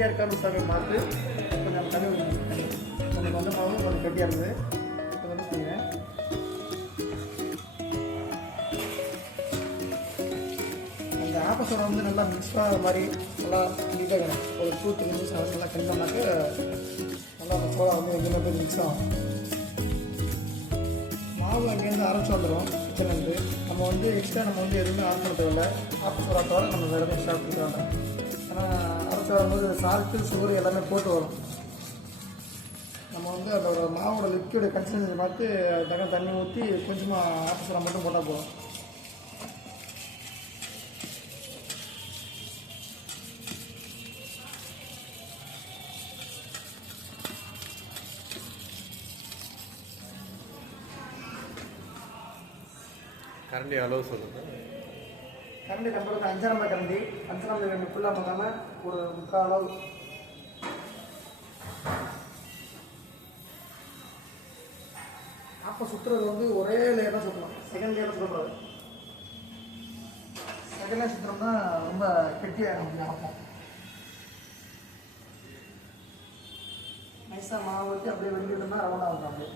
கெட்டியாக இருக்கான்னு சாப்பிட பார்த்து கொஞ்சம் தண்ணி கொஞ்சம் கொஞ்சம் மாவு கொஞ்சம் கெட்டியாக இருக்குது இப்போ வந்து செய்கிறேன். அந்த ஆப்பசோட வந்து நல்லா மிக்ஸ் ஆகிற மாதிரி நல்லா நீட்டாக ஒரு 2-3 நிமிஷம் நல்லா கிண்டோம்னாக்க நல்லா அந்த சோளா வந்து எங்கேயுமே போய் மிக்ஸ் ஆகும். மாவு அங்கேருந்து அரைச்சி வந்துடும் கிச்சன்லேருந்து. நம்ம வந்து எக்ஸ்ட்ரா நம்ம வந்து எதுவுமே ஆட் பண்ண தேவையில்லை. ஆப்பசோடா தவிர நம்ம வேறு எதுவும் ஸ்டார்ட் பண்ண தேவையில்லை. ஏன்னா அரைச்சி வரும்போது சால்ட்டு சுகர் எல்லாமே போட்டு வரும். நம்ம வந்து அதோட மாவோட லிக்விட் கன்சிஸ்டன்சி பார்த்து தண்ணி ஊற்றி கொஞ்சமாக ஆப்பசோடா மட்டும் போட்டால் போதும். கரண்டி அளவு சொல்லுங்கள். கரண்டி நம்பருக்கு 5 நம்பர் கரண்டி. 5 நம்பர் கரண்டி ஃபுல்லாக பண்ணாமல் ஒரு 3/4 அளவு. அப்போ சுற்றுறது வந்து ஒரே லேயர் தான் சுற்றணும், செகண்ட் லேயர் சுற்றக்கூடாது. செகண்ட் லேயர் சுற்றோம்னா ரொம்ப கெட்டியாக இருக்கும். நைஸாக மாவு வச்சு அப்படியே வெட்டிட்டோம்னா ரவுண்டாக இருக்கும். அப்படியே